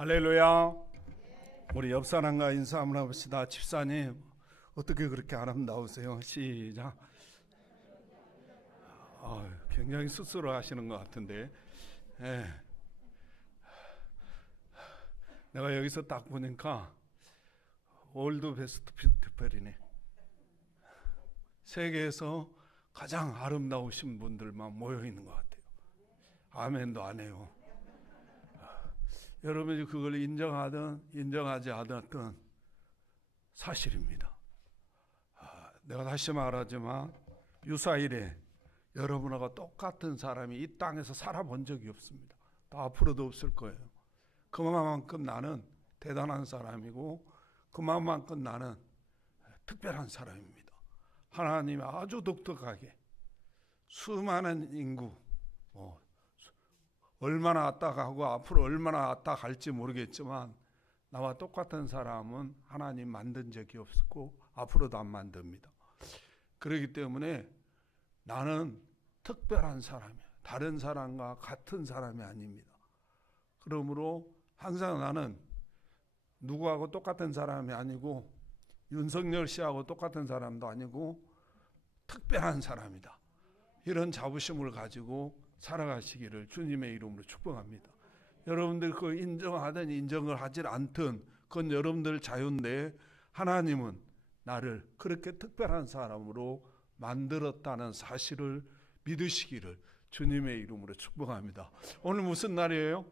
할렐루야. 우리 옆 사람과 인사 한번 해봅시다. 집사님 어떻게 그렇게 아름다우세요? 시작. 굉장히 스스로 하시는 것 같은데. 예. 내가 여기서 딱 보니까 월드 베스트 뷰티풀이네. 세계에서 가장 아름다우신 분들만 모여 있는 것 같아요. 아멘도 안 해요. 여러분이 그걸 인정하든 인정하지 않았든 사실입니다. 내가 다시 말하지만 유사일에 여러분하고 똑같은 사람이 이 땅에서 살아본 적이 없습니다. 또 앞으로도 없을 거예요. 그만큼 나는 대단한 사람이고 그만큼 나는 특별한 사람입니다. 하나님이 아주 독특하게 수많은 인구, 얼마나 왔다 가고 앞으로 얼마나 왔다 갈지 모르겠지만 나와 똑같은 사람은 하나님 만든 적이 없고 앞으로도 안 만듭니다. 그렇기 때문에 나는 특별한 사람이야. 다른 사람과 같은 사람이 아닙니다. 그러므로 항상 나는 누구하고 똑같은 사람이 아니고 윤석열 씨하고 똑같은 사람도 아니고 특별한 사람이다. 이런 자부심을 가지고 살아가시기를 주님의 이름으로 축복합니다. 여러분들 그 인정하든 인정을 하지 않든 그건 여러분들 자유인데 하나님은 나를 그렇게 특별한 사람으로 만들었다는 사실을 믿으시기를 주님의 이름으로 축복합니다. 오늘 무슨 날이에요?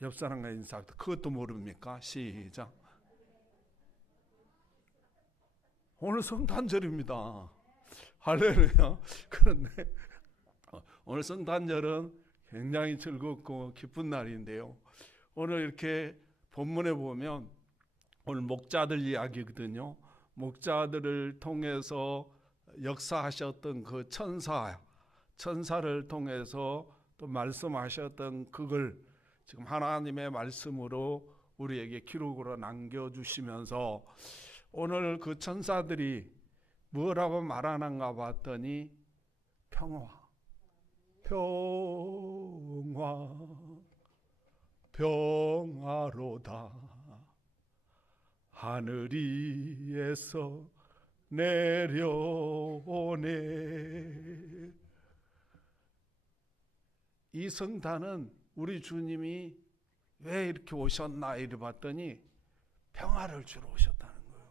옆 사람과 인사. 그것도 모릅니까? 시작. 오늘 성탄절입니다. 할렐루야. 그런데 오늘 성탄절은 굉장히 즐겁고 기쁜 날인데요. 오늘 이렇게 본문에 보면 오늘 목자들 이야기거든요. 목자들을 통해서 역사하셨던 그 천사를 통해서 또 말씀하셨던 그걸 지금 하나님의 말씀으로 우리에게 기록으로 남겨주시면서 오늘 그 천사들이 뭐라고 말하는가 봤더니 평화로다 하늘 위에서 내려오네. 이 성탄은 우리 주님이 왜 이렇게 오셨나 이래 봤더니 평화를 주러 오셨다는 거예요.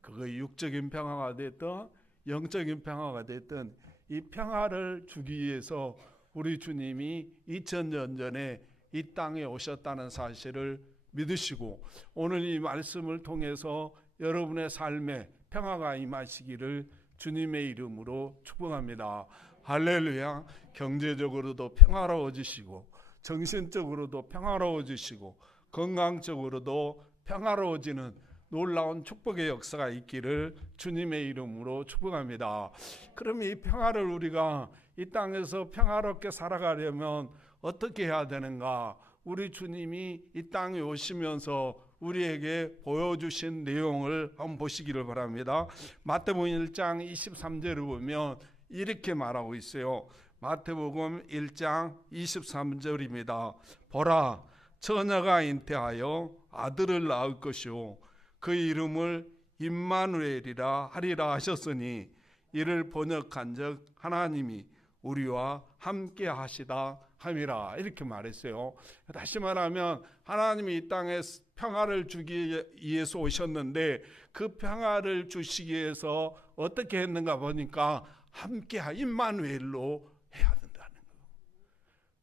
그거 육적인 평화가 됐든 영적인 평화가 됐든 이 평화를 주기 위해서 우리 주님이 2000년 전에 이 땅에 오셨다는 사실을 믿으시고 오늘 이 말씀을 통해서 여러분의 삶에 평화가 임하시기를 주님의 이름으로 축복합니다. 할렐루야. 경제적으로도 평화로워지시고 정신적으로도 평화로워지시고 건강적으로도 평화로워지는 놀라운 축복의 역사가 있기를 주님의 이름으로 축복합니다. 그럼 이 평화를 우리가 이 땅에서 평화롭게 살아가려면 어떻게 해야 되는가? 우리 주님이 이 땅에 오시면서 우리에게 보여주신 내용을 한번 보시기를 바랍니다. 마태복음 1장 23절을 보면 이렇게 말하고 있어요. 마태복음 1장 23절입니다. 보라, 처녀가 잉태하여 아들을 낳을 것이요 그 이름을 임마누엘이라 하리라 하셨으니 이를 번역한즉 하나님이 우리와 함께 하시다 함이라 이렇게 말했어요. 다시 말하면 하나님이 이 땅에 평화를 주기 위해서 오셨는데 그 평화를 주시기 위해서 어떻게 했는가 보니까 함께 임마누엘로 해야 된다는 거예요.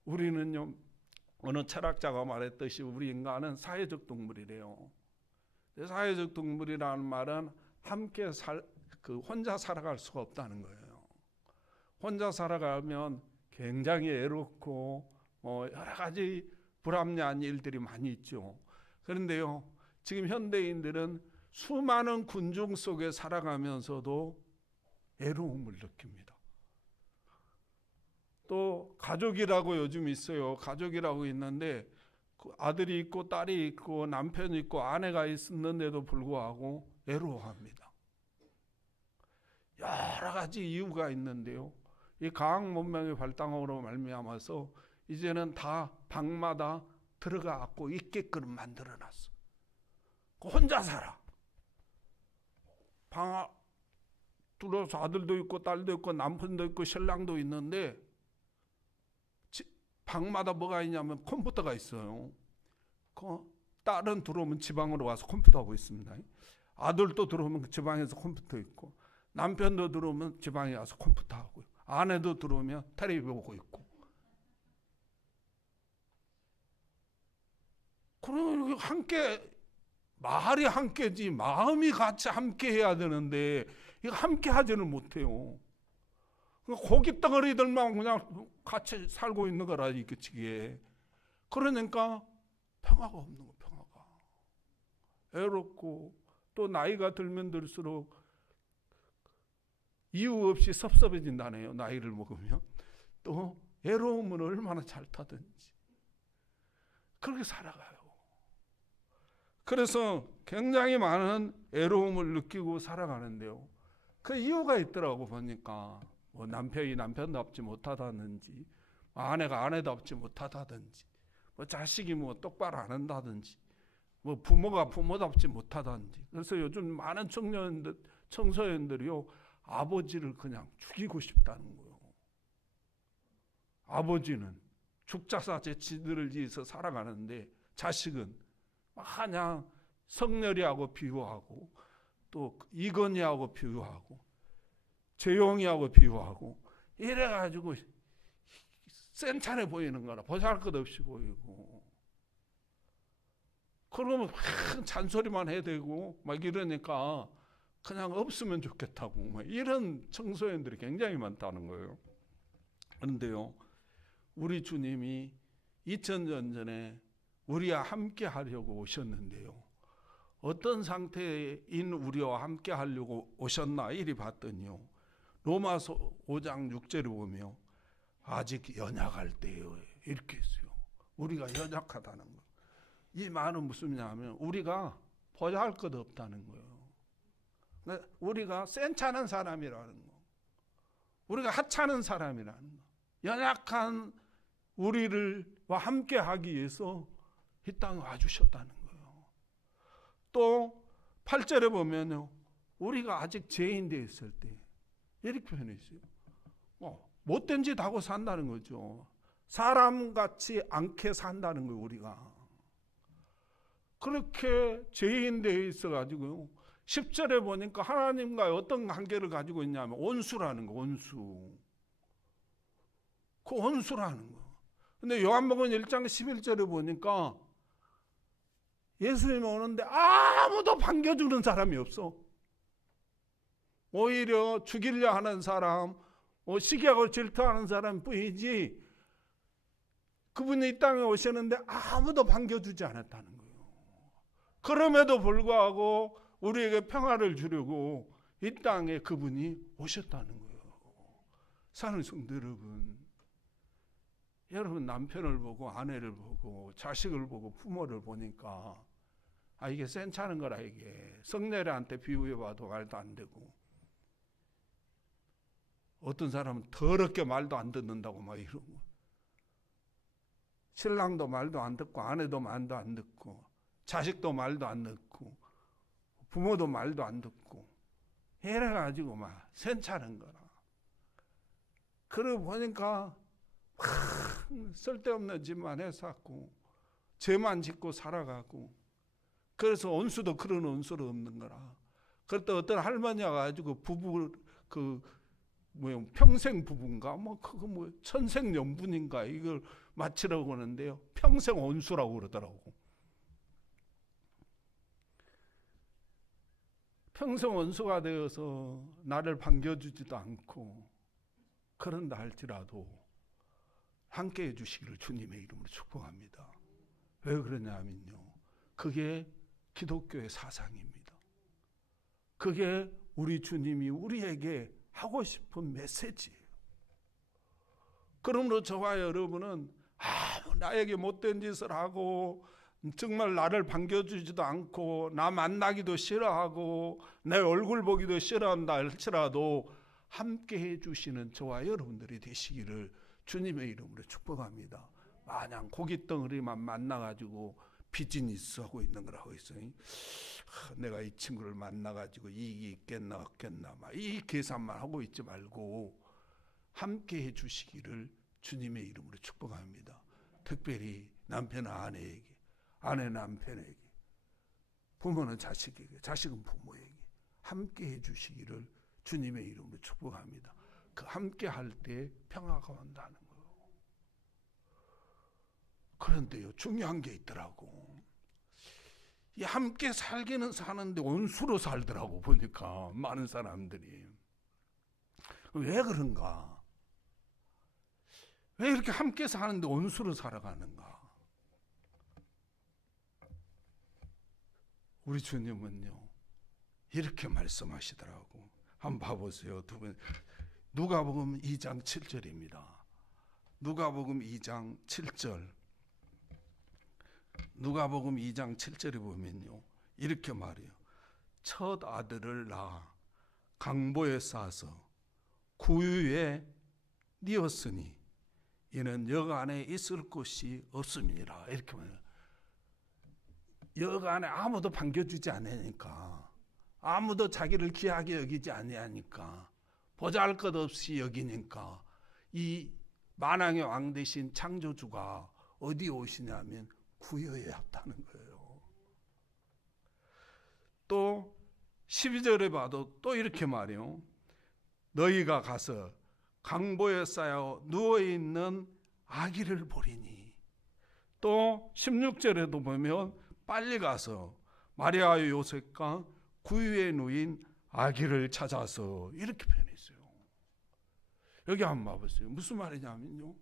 우리는요, 어느 철학자가 말했듯이 우리 인간은 사회적 동물이래요. 사회적 동물이라는 말은 함께 혼자 살아갈 수가 없다는 거예요. 혼자 살아가면 굉장히 애롭고 여러 가지 불합리한 일들이 많이 있죠. 그런데요, 지금 현대인들은 수많은 군중 속에 살아가면서도 애로움을 느낍니다. 또 가족이라고 요즘 있어요. 가족이라고 있는데 아들이 있고 딸이 있고 남편이 있고 아내가 있는데도 불구하고 애로워합니다. 여러 가지 이유가 있는데요. 이 과학 문명의 발달으로 말미암아서 이제는 다 방마다 들어가고 있게끔 만들어놨어. 혼자 살아. 방 둘러서 아들도 있고 딸도 있고 남편도 있고 신랑도 있는데 방마다 뭐가 있냐면 컴퓨터가 있어요. 딸은 들어오면 지방으로 와서 컴퓨터 하고 있습니다. 아들도 들어오면 지방에서 컴퓨터 있고, 남편도 들어오면 지방에 와서 컴퓨터 하고, 아내도 들어오면 텔레비 보고 있고. 그러면 함께, 말이 함께지 마음이 같이 함께 해야 되는데 이거 함께 하지는 못해요. 고기 덩어리들만 그냥 같이 살고 있는 거라 이게. 그러니까 평화가 없는 거. 평화가 외롭고, 또 나이가 들면 들수록 이유 없이 섭섭해진다네요. 나이를 먹으면. 또 외로움은 얼마나 잘 타든지 그렇게 살아가요. 그래서 굉장히 많은 외로움을 느끼고 살아가는데요. 그 이유가 있더라고 보니까. 뭐 남편이 남편답지 못하다든지, 아내가 아내답지 못하다든지, 뭐 자식이 뭐 똑바로 안 한다든지, 뭐 부모가 부모답지 못하다든지. 그래서 요즘 많은 청소년들이요, 아버지를 그냥 죽이고 싶다는 거예요. 아버지는 죽자사제 지들을 지어서 살아가는데, 자식은 그냥 성렬이하고 비유하고, 또 이건희하고 비유하고, 재용이하고 비유하고, 이래가지고 센 차례 보이는 거라 보잘것없이 보이고, 그러면 잔소리만 해대고 막 이러니까 그냥 없으면 좋겠다고 막 이런 청소년들이 굉장히 많다는 거예요. 그런데요, 우리 주님이 2000년 전에 우리와 함께 하려고 오셨는데요, 어떤 상태인 우리와 함께 하려고 오셨나 이리 봤더니요, 로마서 5장 6절에 보면 아직 연약할 때예요 이렇게 했어요. 우리가 연약하다는 거. 이 말은 무슨 말이냐면 우리가 보잘것 없다는 거예요. 그러니까 우리가 센차는 사람이라는 거, 우리가 하찮은 사람이라는 거, 연약한 우리를와 함께 하기 위해서 이 땅에 와주셨다는 거예요. 또 8절에 보면요, 우리가 아직 죄인 되어 있을 때 이렇게 표현했어요. 못된 짓 하고 산다는 거죠. 사람같이 않게 산다는 거예요. 우리가 그렇게 죄인 되어 있어가지고 10절에 보니까 하나님과 어떤 관계를 가지고 있냐면 온수라는 거. 온수. 그 온수라는 거. 근데 요한복음 1장 11절에 보니까 예수님이 오는데 아무도 반겨주는 사람이 없어. 오히려 죽이려 하는 사람, 시기하고 질투하는 사람 뿐이지, 그분이 이 땅에 오셨는데 아무도 반겨주지 않았다는 거예요. 그럼에도 불구하고 우리에게 평화를 주려고 이 땅에 그분이 오셨다는 거예요. 사랑하는 성도 여러분 남편을 보고 아내를 보고 자식을 보고 부모를 보니까 이게 센차는 거라. 이게 성례한테 비유해봐도 말도 안 되고, 어떤 사람은 더럽게 말도 안 듣는다고 막 이러고, 신랑도 말도 안 듣고 아내도 말도 안 듣고 자식도 말도 안 듣고 부모도 말도 안 듣고 이래가지고 막 센차는 거라. 그러고 보니까 쓸데없는 짓만 해쌌고 죄만 짓고 살아가고, 그래서 온수도 그런 온수로 없는 거라. 그때 어떤 할머니가 가지고 부부 평생 부부인가 그거 천생연분인가 이걸 마치라고 하는데요, 평생 온수라고 그러더라고. 평생 원수가 되어서 나를 반겨주지도 않고 그런다 할지라도 함께 해주시기를 주님의 이름으로 축복합니다. 왜 그러냐면요, 그게 기독교의 사상입니다. 그게 우리 주님이 우리에게 하고 싶은 메시지예요. 그러므로 저와 여러분은 나에게 못된 짓을 하고 정말 나를 반겨주지도 않고 나 만나기도 싫어하고 내 얼굴 보기도 싫어한다 할지라도 함께 해주시는 저와 여러분들이 되시기를 주님의 이름으로 축복합니다. 마냥 고기 덩어리만 만나가지고 비즈니스 하고 있는 거라고 있어요. 내가 이 친구를 만나가지고 이익이 있겠나 없겠나 막 이 계산만 하고 있지 말고 함께 해주시기를 주님의 이름으로 축복합니다. 특별히 남편은 아내에게, 아내 남편에게, 부모는 자식에게, 자식은 부모에게 함께 해주시기를 주님의 이름으로 축복합니다. 그 함께 할 때 평화가 온다는 거예요. 그런데요, 중요한 게 있더라고. 이 함께 살기는 사는데 원수로 살더라고. 보니까 많은 사람들이. 왜 그런가? 왜 이렇게 함께 사는데 원수로 살아가는가? 우리 주님은요 이렇게 말씀하시더라고. 한번 봐보세요. 두 분. 누가복음 2장 7절입니다. 누가복음 2장 7절. 누가복음 2장 7절에 보면요 이렇게 말해요. 첫 아들을 낳아 강보에 싸서 구유에 뉘었으니 이는 여간에 있을 곳이 없음이니라. 이렇게 말해요. 여간에 아무도 반겨주지 않으니까, 아무도 자기를 귀하게 여기지 아니하니까, 보잘것없이 여기니까 이 만왕의 왕 대신 창조주가 어디 오시냐면 구유에 왔다는 거예요. 또 12절에 봐도 또 이렇게 말해요. 너희가 가서 강보에 쌓여 누워있는 아기를 보리니. 또 16절에도 보면 빨리 가서 마리아와 요셉과 구유에 누인 아기를 찾아서 이렇게 표현했어요. 여기 한번 봐보세요. 무슨 말이냐면요,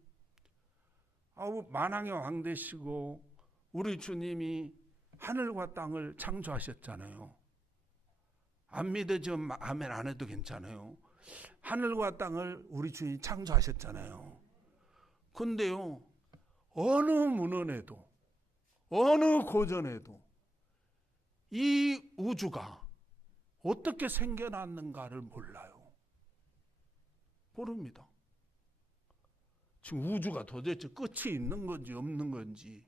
만왕의 왕 되시고 우리 주님이 하늘과 땅을 창조하셨잖아요. 안 믿어지면 아멘 안 해도 괜찮아요. 하늘과 땅을 우리 주님이 창조하셨잖아요. 근데요, 어느 문헌에도 어느 고전에도 이 우주가 어떻게 생겨났는가를 몰라요. 모릅니다. 지금 우주가 도대체 끝이 있는 건지 없는 건지,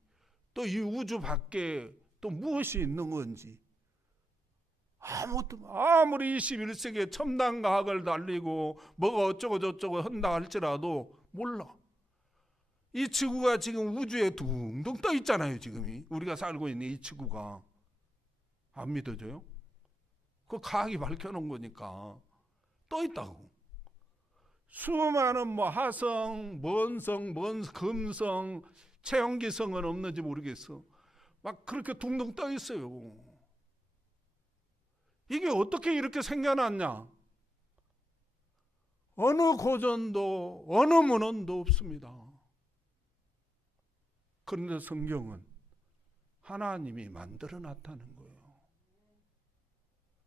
또 이 우주 밖에 또 무엇이 있는 건지 아무리 21세기에 첨단 과학을 달리고 뭐가 어쩌고 저쩌고 한다 할지라도 몰라. 이 지구가 지금 우주에 둥둥 떠 있잖아요. 지금이 우리가 살고 있는 이 지구가. 안 믿어져요? 그 과학이 밝혀놓은 거니까 떠 있다고. 수많은 뭐 하성, 먼성, 금성, 체험기성은 없는지 모르겠어. 막 그렇게 둥둥 떠 있어요. 이게 어떻게 이렇게 생겨났냐? 어느 고전도 어느 문헌도 없습니다. 그런데 성경은 하나님이 만들어 놨다는 거예요.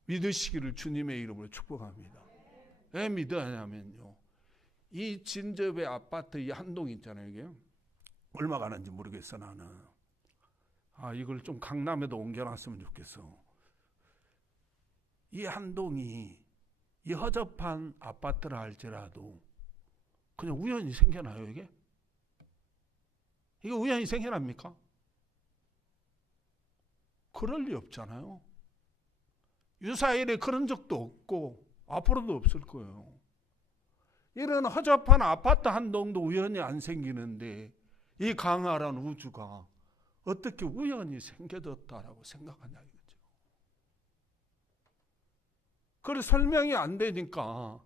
믿으시기를 주님의 이름으로 축복합니다. 왜 믿으냐면요, 이 진접의 아파트 이 한 동 있잖아요. 이게 얼마 가는지 모르겠어. 나는 이걸 좀 강남에도 옮겨놨으면 좋겠어. 이 한 동이 이 허접한 아파트라 할지라도 그냥 우연히 생겨나요. 이게 우연히 생겨납니까? 그럴 리 없잖아요. 유사일에 그런 적도 없고 앞으로도 없을 거예요. 이런 허접한 아파트 한 동도 우연히 안 생기는데 이 강활한 우주가 어떻게 우연히 생겨졌다라고 생각하냐 이거죠. 그래 설명이 안 되니까,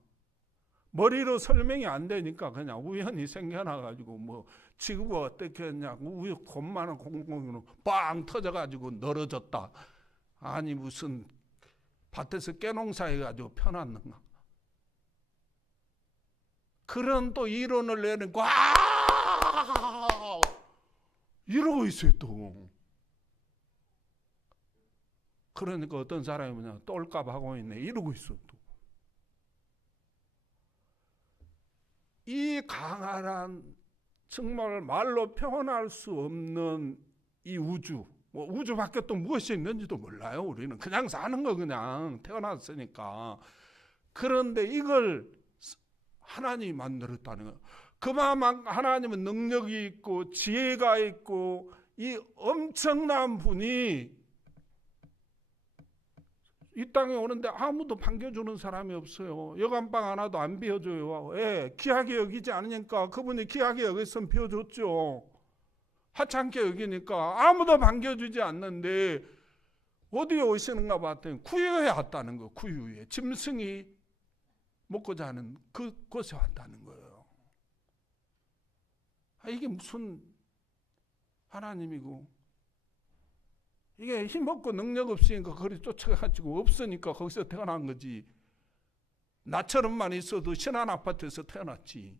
머리로 설명이 안 되니까 그냥 우연히 생겨나가지고 뭐 지구가 어떻게 했냐고 곰만한 공공으로 빵 터져가지고 늘어졌다. 아니 무슨 밭에서 깨농사해가지고 펴놨는가. 그런 또 이론을 내는 와 이러고 있어요 또. 그러니까 어떤 사람이 그냥 똘값 하고 있네 이러고 있어 또. 이 강한 정말 말로 표현할 수 없는 이 우주, 뭐 우주 밖에 또 무엇이 있는지도 몰라요. 우리는 그냥 사는 거, 그냥 태어났으니까. 그런데 이걸 하나님이 만들었다는 거예요. 그만큼 하나님은 능력이 있고 지혜가 있고 이 엄청난 분이 이 땅에 오는데 아무도 반겨주는 사람이 없어요. 여간방 하나도 안 비워줘요. 예, 귀하게 여기지 않으니까 그분이 귀하게 여겼으면 비워줬죠. 하찮게 여기니까 아무도 반겨주지 않는데 어디에 오시는가 봤더니 구유에 왔다는 거예요. 구유에. 짐승이 먹고 자는 그곳에 왔다는 거예요. 이게 무슨 하나님이고, 이게 힘없고 능력 없으니까 거기 쫓아가지고 없으니까 거기서 태어난 거지. 나처럼만 있어도 신안 아파트에서 태어났지.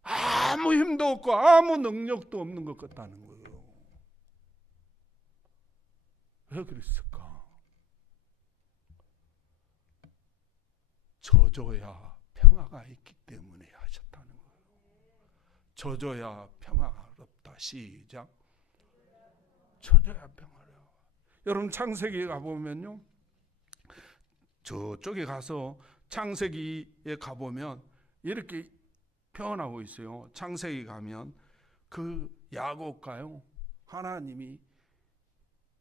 아무 힘도 없고 아무 능력도 없는 것 같다는 거예요. 왜 그랬을까? 져줘야 평화가 있기 때문에 하셨다는 거예요. 져줘야 평화롭다. 시작. 져줘야 평화로워. 여러분 창세기에 가보면요, 저쪽에 가서 창세기에 가보면 이렇게 표현하고 있어요. 창세기 가면 그 야곱가요, 하나님이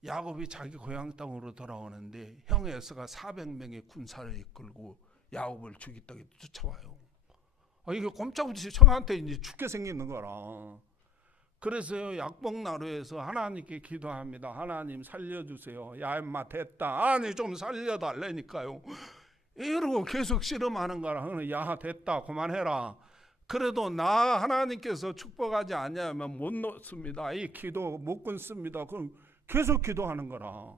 야곱이 자기 고향 땅으로 돌아오는데 형 에서가 400명의 군사를 이끌고 야곱을 죽이다가 쫓아와요. 이게 꼼짝없이 형한테 이제 죽게 생기는 거라. 그래서 약복나루에서 하나님께 기도합니다. 하나님 살려주세요. 야 임마 됐다. 아니 좀 살려달라니까요. 이러고 계속 씨름하는 거라. 야 됐다 그만해라. 그래도 나 하나님께서 축복하지 않냐면 못 놓습니다. 이 기도 못 끊습니다. 그럼 계속 기도하는 거라.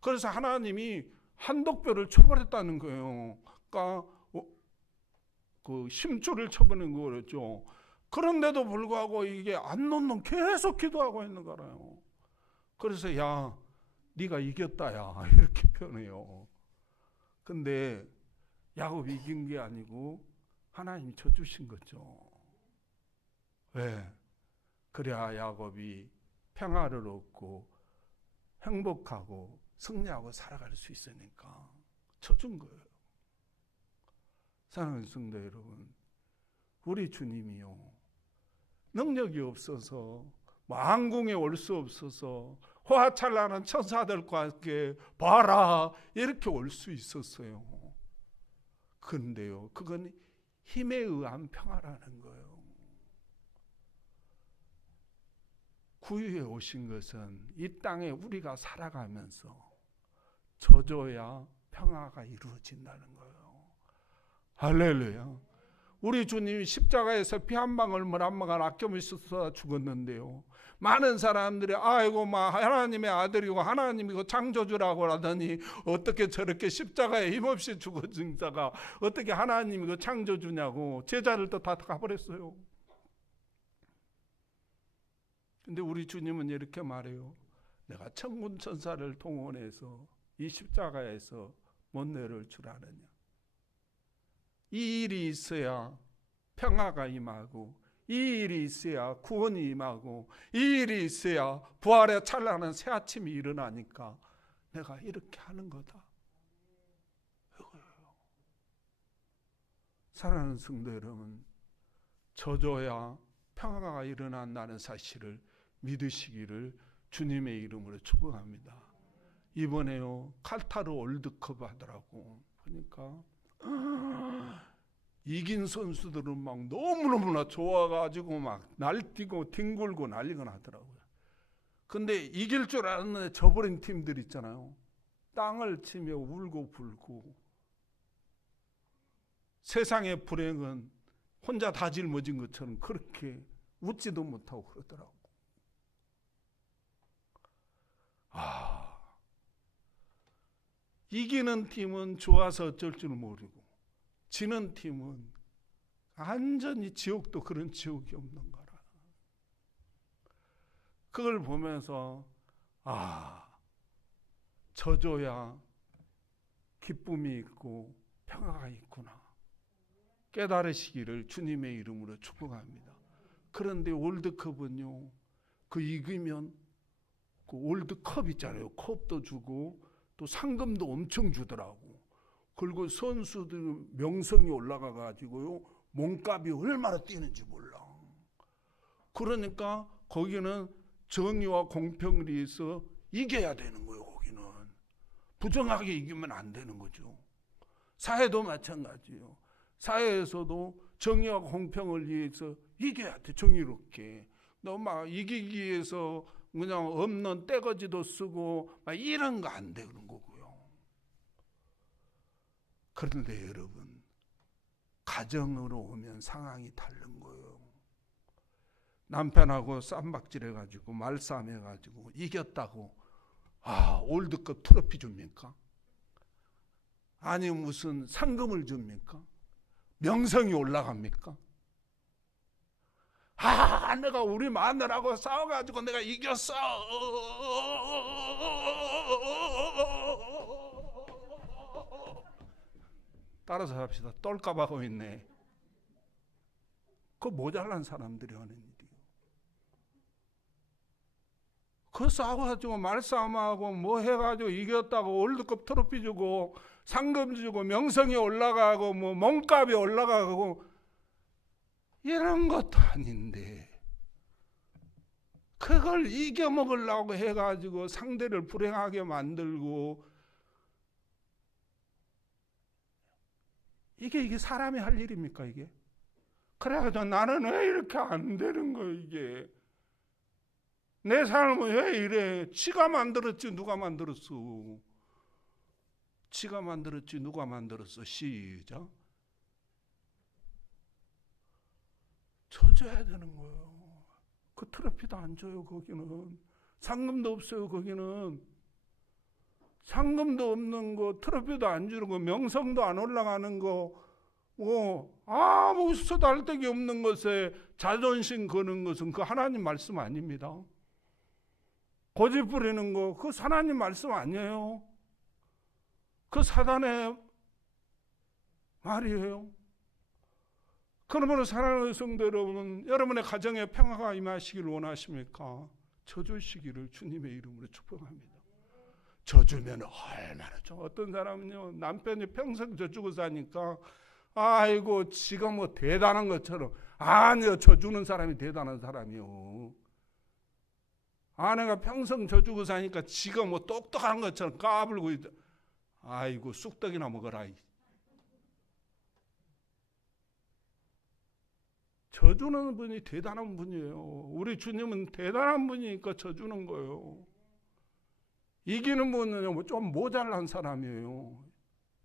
그래서 하나님이 한독별을 쳐버렸다는 거예요. 그러니까 그 심줄을 쳐버리는 거였죠. 그런데도 불구하고 이게 안 놓는 계속 기도하고 있는 거라요. 그래서 야 네가 이겼다 야 이렇게 표현해요. 근데 야곱이 이긴 게 아니고 하나님이 져주신 거죠. 왜? 그래야 야곱이 평화를 얻고 행복하고 승리하고 살아갈 수 있으니까 쳐준 거예요. 사랑하는 성도 여러분, 우리 주님이요, 능력이 없어서 왕궁에 올 수 없어서 화찬란한 천사들과 함께 봐라 이렇게 올 수 있었어요. 그런데요, 그건 힘에 의한 평화라는 거예요. 구유에 오신 것은 이 땅에 우리가 살아가면서 져줘야 평화가 이루어진다는 거예요. 할렐루야. 우리 주님이 십자가에서 피 한 방울 물 한 방울 아껴없이 쏟아 죽었는데요, 많은 사람들이 아이고 하나님의 아들이고 하나님이고 창조주라고 하더니 어떻게 저렇게 십자가에 힘없이 죽어진 자가 어떻게 하나님이고 창조주냐고 제자를 또 다 가버렸어요. 근데 우리 주님은 이렇게 말해요. 내가 천군 천사를 동원해서 이 십자가에서 못 내려올 줄 아느냐. 이 일이 있어야 평화가 임하고, 이 일이 있어야 구원이 임하고, 이 일이 있어야 부활의 찬란한 새 아침이 일어나니까 내가 이렇게 하는 거다. 사랑하는 성도 여러분, 져줘야 평화가 일어난다는 사실을 믿으시기를 주님의 이름으로 축복합니다. 이번에요 카타르 월드컵 하더라고. 그러니까 이긴 선수들은 막 너무너무나 좋아가지고 막 날뛰고 뒹굴고 난리가 나더라고요. 근데 이길 줄 알았는데 져버린 팀들 있잖아요. 땅을 치며 울고 불고, 세상의 불행은 혼자 다 짊어진 것처럼 그렇게 웃지도 못하고 그러더라고. 이기는 팀은 좋아서 어쩔 줄 모르고, 지는 팀은 완전히 지옥도 그런 지옥이 없는 거라. 그걸 보면서 져줘야 기쁨이 있고 평화가 있구나 깨달으시기를 주님의 이름으로 축복합니다. 그런데 월드컵은요, 그 이기면 그 월드컵 있잖아요. 컵도 주고 또 상금도 엄청 주더라고. 그리고 선수들 명성이 올라가 가지고요 몸값이 얼마나 뛰는지 몰라. 그러니까 거기는 정의와 공평을 위해서 이겨야 되는 거예요. 거기는 부정하게 이기면 안 되는 거죠. 사회도 마찬가지예요. 사회에서도 정의와 공평을 위해서 이겨야 돼. 정의롭게. 너 막 이기기 위해서 그냥 없는 떼거지도 쓰고 막 이런 거 안 되는 거고요. 그런데 여러분, 가정으로 오면 상황이 다른 거예요. 남편하고 쌈박질해가지고 말싸움해가지고 이겼다고 올드컵 트로피 줍니까? 아니 무슨 상금을 줍니까? 명성이 올라갑니까? 내가 우리 마누라하고 싸워가지고 내가 이겼어. 따라서 합시다. 똘까봐고 있네. 그 모자란 사람들이 하는 일이에요. 그 싸워가지고 말싸움하고 뭐 해가지고 이겼다고 월드컵 트로피 주고 상금 주고 명성이 올라가고 뭐 몸값이 올라가고 이런 것도 아닌데 그걸 이겨먹으려고 해가지고 상대를 불행하게 만들고 이게 사람이 할 일입니까 이게? 그래가지고 나는 왜 이렇게 안 되는 거야 이게? 내 삶은 왜 이래? 지가 만들었지 누가 만들었어? 지가 만들었지 누가 만들었어? 시작. 져줘야 되는 거예요. 그 트로피도 안 줘요 거기는. 상금도 없어요 거기는. 상금도 없는 거, 트로피도 안 주는 거, 명성도 안 올라가는 거, 아무 수달데기 없는 것에 자존심 거는 것은 그 하나님 말씀 아닙니다. 고집 부리는 거, 그 하나님 말씀 아니에요. 그 사단의 말이에요. 그러므로 사랑하는 성도 여러분, 여러분의 가정에 평화가 임하시기를 원하십니까? 져주시기를 주님의 이름으로 축복합니다. 져주면 얼마나 좋아. 어떤 사람은요, 남편이 평생 져주고 사니까 아이고 지가 뭐 대단한 것처럼. 아니요, 져주는 사람이 대단한 사람이요. 아내가 평생 져주고 사니까 지가 뭐 똑똑한 것처럼 까불고 있다. 아이고 쑥떡이나 먹어라. 져주는 분이 대단한 분이에요. 우리 주님은 대단한 분이니까 져주는 거예요. 이기는 분은 좀 모자란 사람이에요.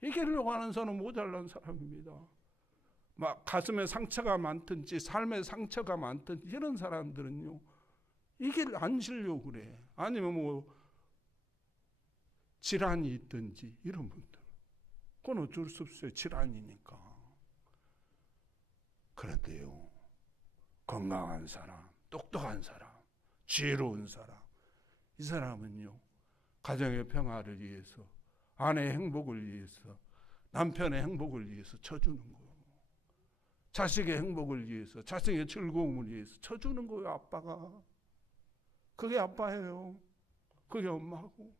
이기려고 하는 사람은 모자란 사람입니다. 막 가슴에 상처가 많든지 삶에 상처가 많든지 이런 사람들은요, 이길 안 지려고 그래. 아니면 뭐 질환이 있든지 이런 분들. 그건 어쩔 수 없어요. 질환이니까. 그런데요, 건강한 사람, 똑똑한 사람, 지혜로운 사람, 이 사람은요, 가정의 평화를 위해서, 아내의 행복을 위해서, 남편의 행복을 위해서 쳐주는 거예요. 자식의 행복을 위해서, 자식의 즐거움을 위해서 쳐주는 거예요. 아빠가. 그게 아빠예요. 그게 엄마고.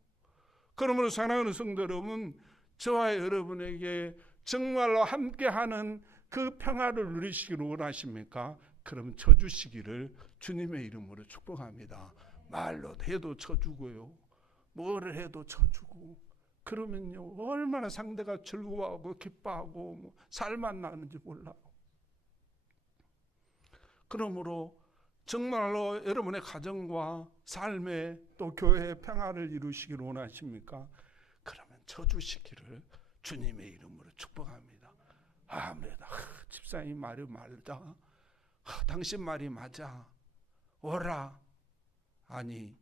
그러므로 사랑하는 성도 여러분, 저와 여러분에게 정말로 함께하는 그 평화를 누리시기를 원하십니까? 그러면 쳐주시기를 주님의 이름으로 축복합니다. 말로 해도 쳐주고요, 뭐를 해도 쳐주고, 그러면요 얼마나 상대가 즐거워하고 기뻐하고 뭐 살만 나는지 몰라요. 그러므로 정말로 여러분의 가정과 삶에 또 교회의 평화를 이루시기를 원하십니까? 그러면 쳐주시기를 주님의 이름으로 축복합니다. 아무래도 집사님 말이 맞다. 당신 말이 맞아. 오라. 아니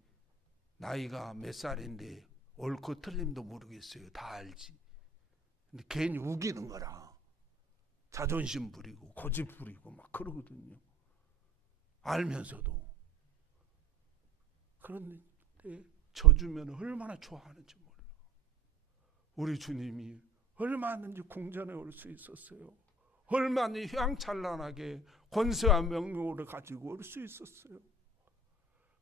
나이가 몇 살인데 옳고 틀림도 모르겠어요. 다 알지. 근데 괜히 우기는 거라. 자존심 부리고 고집 부리고 막 그러거든요. 알면서도. 그런데 져주면 얼마나 좋아하는지 몰라. 우리 주님이 얼마든지 궁전에 올 수 있었어요. 얼마나 휘황찬란하게 권세와 명령을 가지고 올 수 있었어요.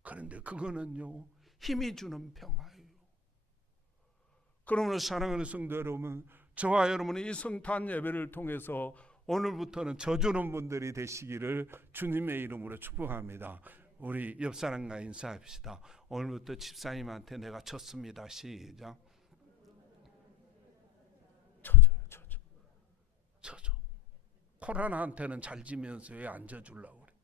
그런데 그거는요, 힘이 주는 평화예요. 그러므로 사랑하는 성도 여러분, 저와 여러분의 이 성탄 예배를 통해서 오늘부터는 져주는 분들이 되시기를 주님의 이름으로 축복합니다. 우리 옆 사람과 인사합시다. 오늘부터 집사님한테 내가 졌습니다. 시작. 져줘. 코로나한테는 잘 지면서 왜 안 져주려고 그래?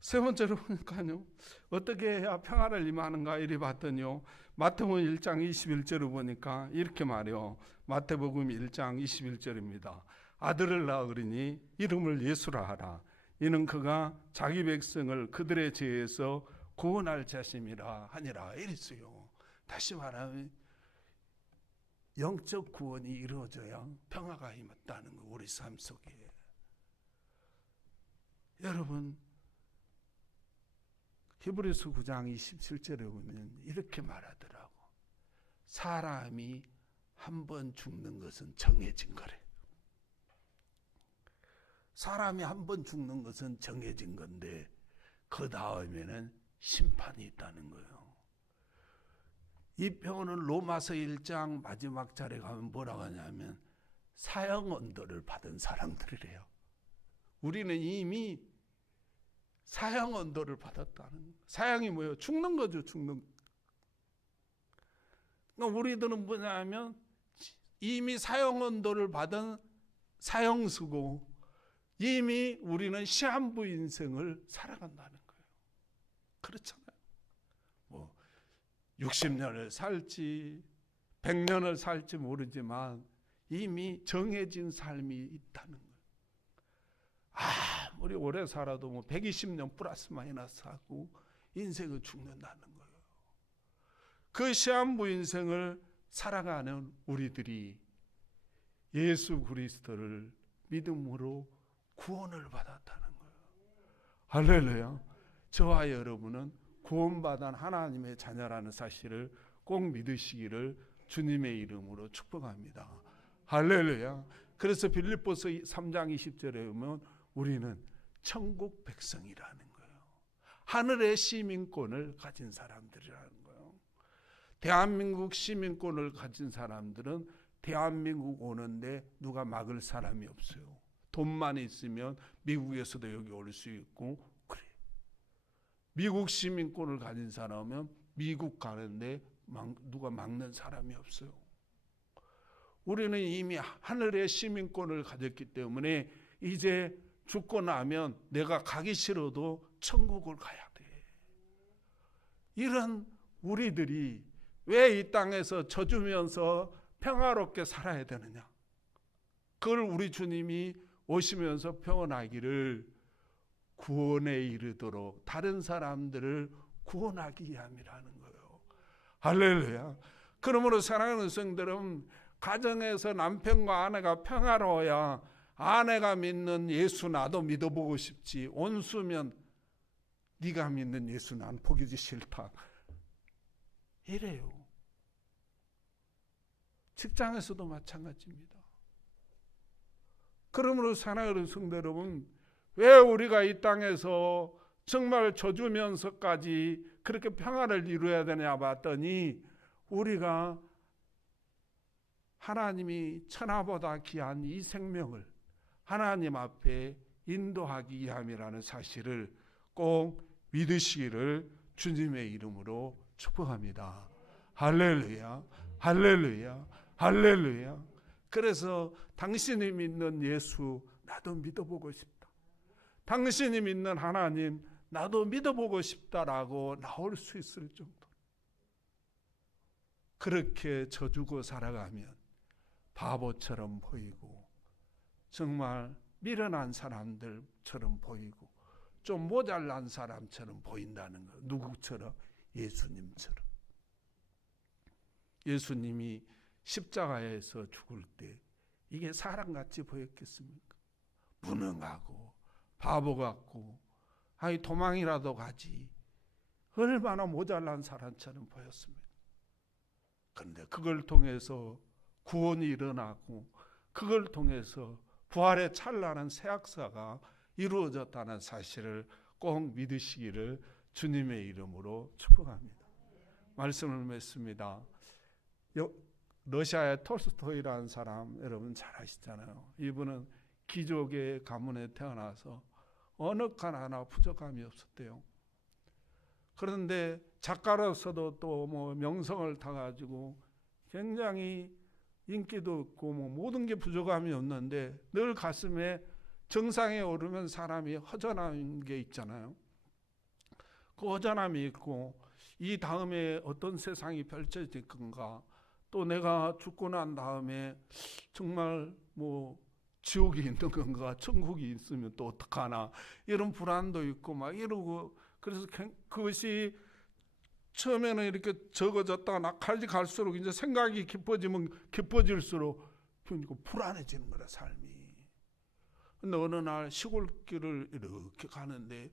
세 번째로 보니까요, 어떻게 해야 평화를 임하는가 이리 봤더니요, 마태복음 1장 21절을 보니까 이렇게 말해요. 마태복음 1장 21절입니다. 아들을 낳으리니 이름을 예수라 하라. 이는 그가 자기 백성을 그들의 죄에서 구원할 자심이라 하니라. 이랬어요. 다시 말하면 영적 구원이 이루어져야 평화가 임했다는 거, 우리 삶 속에. 여러분, 히브리서 9장 27절에 보면 이렇게 말하더라고. 사람이 한 번 죽는 것은 정해진 거래. 사람이 한 번 죽는 것은 정해진 건데 그 다음에는 심판이 있다는 거예요. 이 표현은 로마서 1장 마지막 절에 가면 뭐라고 하냐면 사형 언도를 받은 사람들이래요. 우리는 이미 사형 언도를 받았다는 거예요. 사형이 뭐예요? 죽는 거죠. 죽는. 그러니까 우리들은 뭐냐면 이미 사형 언도를 받은 사형수고 이미 우리는 시한부 인생을 살아간다는 거예요. 그렇잖아요. 뭐 60년을 살지 100년을 살지 모르지만 이미 정해진 삶이 있다는 거예요. 우리 오래 살아도 뭐 120년 플러스 마이너스 하고 인생은 죽는다는 거예요. 그 시한부 인생을 살아가는 우리들이 예수 그리스도를 믿음으로 구원을 받았다는 거예요. 할렐루야. 저와 여러분은 구원받은 하나님의 자녀라는 사실을 꼭 믿으시기를 주님의 이름으로 축복합니다. 할렐루야. 그래서 빌립보서 3장 20절에 보면 우리는 천국 백성이라는 거예요. 하늘의 시민권을 가진 사람들이라는 거예요. 대한민국 시민권을 가진 사람들은 대한민국 오는데 누가 막을 사람이 없어요. 돈만 있으면 미국에서도 여기 올 수 있고 그래. 미국 시민권을 가진 사람은 미국 가는데 누가 막는 사람이 없어요. 우리는 이미 하늘의 시민권을 가졌기 때문에 이제 죽고 나면 내가 가기 싫어도 천국을 가야 돼. 이런 우리들이 왜 이 땅에서 져주면서 평화롭게 살아야 되느냐? 그걸 우리 주님이 오시면서 평안하기를 구원에 이르도록 다른 사람들을 구원하기 위함이라는 거예요. 할렐루야. 그러므로 사랑하는 성들은 가정에서 남편과 아내가 평화로워야 아내가 믿는 예수 나도 믿어보고 싶지. 온수면 네가 믿는 예수 난 보기지 싫다. 이래요. 직장에서도 마찬가지입니다. 그러므로 사랑하는 성도 여러분, 왜 우리가 이 땅에서 정말 져주면서까지 그렇게 평화를 이루어야 되냐 봤더니 우리가 하나님이 천하보다 귀한 이 생명을 하나님 앞에 인도하기 위함이라는 사실을 꼭 믿으시기를 주님의 이름으로 축복합니다. 할렐루야, 할렐루야, 할렐루야. 그래서 당신이 믿는 예수 나도 믿어보고 싶다. 당신이 믿는 하나님 나도 믿어보고 싶다라고 나올 수 있을 정도. 그렇게 져주고 살아가면 바보처럼 보이고 정말 미련한 사람들처럼 보이고 좀 모자란 사람처럼 보인다는 거. 누구처럼? 예수님처럼. 예수님이 십자가에서 죽을 때 이게 사람같이 보였겠습니까? 무능하고 바보 같고 아니 도망이라도 가지 얼마나 모자란 사람처럼 보였습니다. 그런데 그걸 통해서 구원이 일어나고 그걸 통해서 부활의 찬란한 새 역사가 이루어졌다는 사실을 꼭 믿으시기를 주님의 이름으로 축복합니다. 말씀을 맺습니다. 러시아의 톨스토이라는 사람 여러분 잘 아시잖아요. 이분은 귀족의 가문에 태어나서 어느 칸 하나 부족함이 없었대요. 그런데 작가로서도 또 뭐 명성을 타가지고 굉장히 인기도 있고 뭐 모든 게 부족함이 없는데 늘 가슴에 정상에 오르면 사람이 허전한 게 있잖아요. 그 허전함이 있고 이 다음에 어떤 세상이 펼쳐질 건가, 또 내가 죽고 난 다음에 정말 뭐 지옥이 있는 건가, 천국이 있으면 또 어떡하나, 이런 불안도 있고 막 이러고, 그래서 그것이 처음에는 이렇게 적어졌다가 나까지 갈수록 이제 생각이 깊어지면 깊어질수록 불안해지는 거라, 삶이. 근데 어느 날 시골길을 이렇게 가는데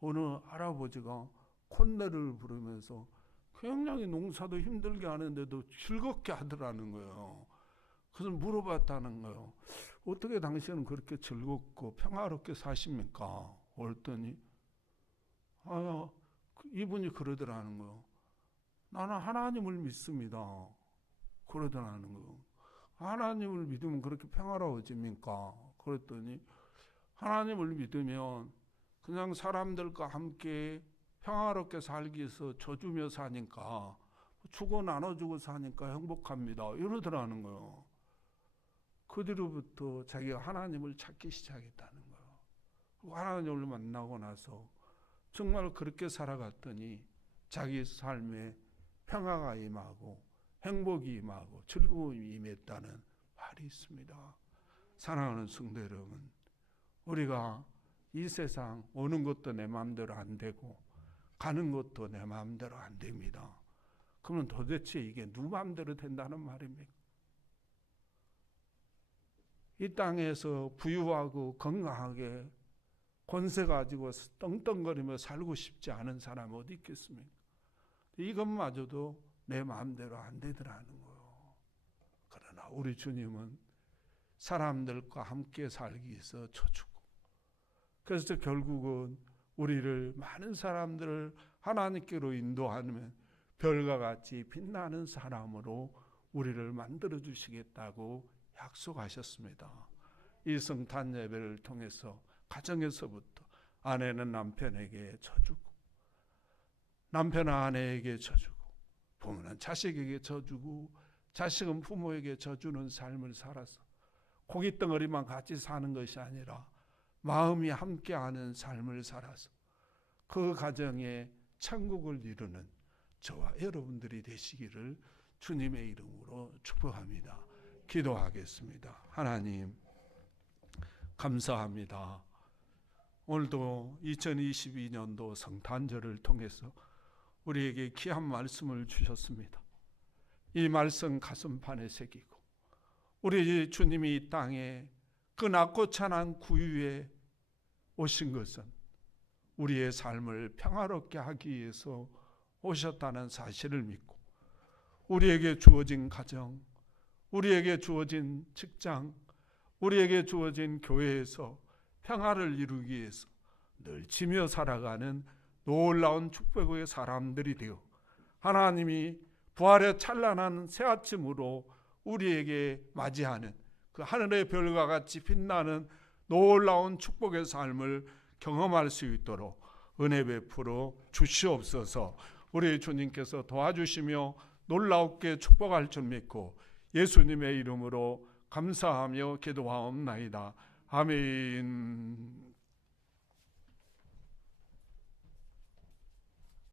어느 할아버지가 콧노래를 부르면서 굉장히 농사도 힘들게 하는데도 즐겁게 하더라는 거예요. 그래서 물어봤다는 거예요. 어떻게 당신은 그렇게 즐겁고 평화롭게 사십니까? 그랬더니 이분이 그러더라는 거예요. 나는 하나님을 믿습니다. 그러더라는 거예요. 하나님을 믿으면 그렇게 평화로워집니까? 그랬더니 하나님을 믿으면 그냥 사람들과 함께 평화롭게 살기 위해서 줘주며 사니까, 주고 나눠주고 사니까 행복합니다. 이러더라는 거예요. 그 뒤로부터 자기가 하나님을 찾기 시작했다는 거예요. 하나님을 만나고 나서 정말 그렇게 살아갔더니 자기 삶에 평화가 임하고 행복이 임하고 즐거움이 임했다는 말이 있습니다. 사랑하는 성도 여러분, 우리가 이 세상 오는 것도 내 마음대로 안 되고 가는 것도 내 마음대로 안 됩니다. 그러면 도대체 이게 누구 마음대로 된다는 말입니까? 이 땅에서 부유하고 건강하게 권세 가지고 떵떵거리며 살고 싶지 않은 사람 어디 있겠습니까? 이것마저도 내 마음대로 안 되더라는 거예요. 그러나 우리 주님은 사람들과 함께 살기 위해서 쳐주고, 그래서 결국은 우리를, 많은 사람들을 하나님께로 인도하면 별과 같이 빛나는 사람으로 우리를 만들어 주시겠다고 약속하셨습니다. 이 성탄 예배를 통해서 가정에서부터 아내는 남편에게 져주고, 남편은 아내에게 져주고, 부모는 자식에게 져주고, 자식은 부모에게 져주는 삶을 살아서 고깃덩어리만 같이 사는 것이 아니라 마음이 함께하는 삶을 살아서 그 가정에 천국을 이루는 저와 여러분들이 되시기를 주님의 이름으로 축복합니다. 기도하겠습니다. 하나님, 감사합니다. 오늘도 2022년도 성탄절을 통해서 우리에게 귀한 말씀을 주셨습니다. 이 말씀 가슴판에 새기고, 우리 주님이 이 땅에 그 낮고 찬한 구유에 오신 것은 우리의 삶을 평화롭게 하기 위해서 오셨다는 사실을 믿고, 우리에게 주어진 가정, 우리에게 주어진 직장, 우리에게 주어진 교회에서 평화를 이루기 위해서 늘 지며 살아가는 놀라운 축복의 사람들이 되어 하나님이 부활의 찬란한 새아침으로 우리에게 맞이하는 그 하늘의 별과 같이 빛나는 놀라운 축복의 삶을 경험할 수 있도록 은혜 베풀어 주시옵소서. 우리 주님께서 도와주시며 놀랍게 축복할 줄 믿고 예수님의 이름으로 감사하며 기도하옵나이다. 아멘.